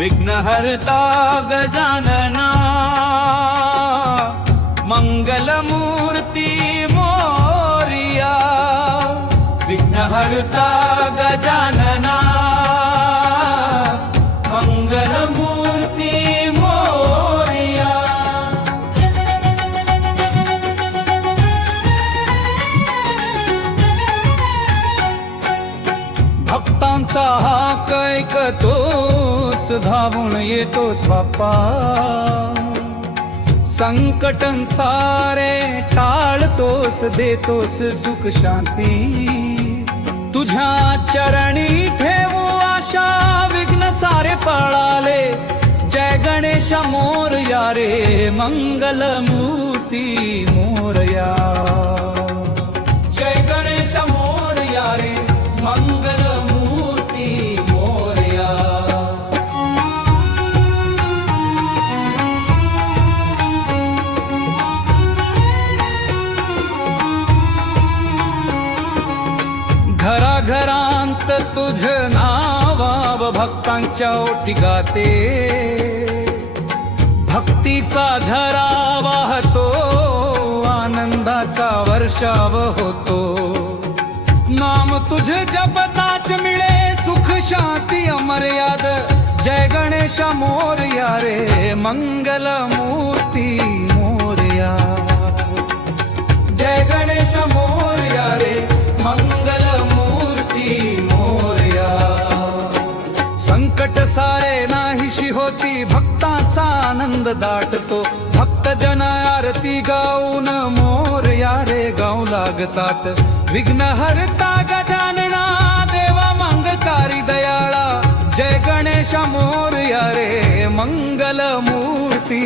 विघ्नहर्ता गजानना मङ्गलमूर्ति मोरिया। विघ्नहर्ता आमचा हाक ऐकतोस धावून येतोस बाप्पा. संकटन सारे टाळतोस देतोस सुख शांती. तुझ्या चरणी ठेवू आशा विघ्न सारे पळाले. जय गणेश मोर यारे मंगल घराघरांत तुझ नावाव भक्तांच्या ओटी गाते. भक्तीचा झरा वाहतो आनंदाचा वर्षाव होतो. नाम तुझ जपताच मिळे सुख शांती अमर्याद जय गणेश मोरया रे मंगल मूर्ती. सारे नाहीशी होती भक्ताचा आनंद दाटतो. भक्त जन आरती गाऊन मोर रे गाऊ लागतात. विघ्न हरता गजानना देवा मंगकारी दयाळा. जय गणेश मोर रे मंगल मूर्ती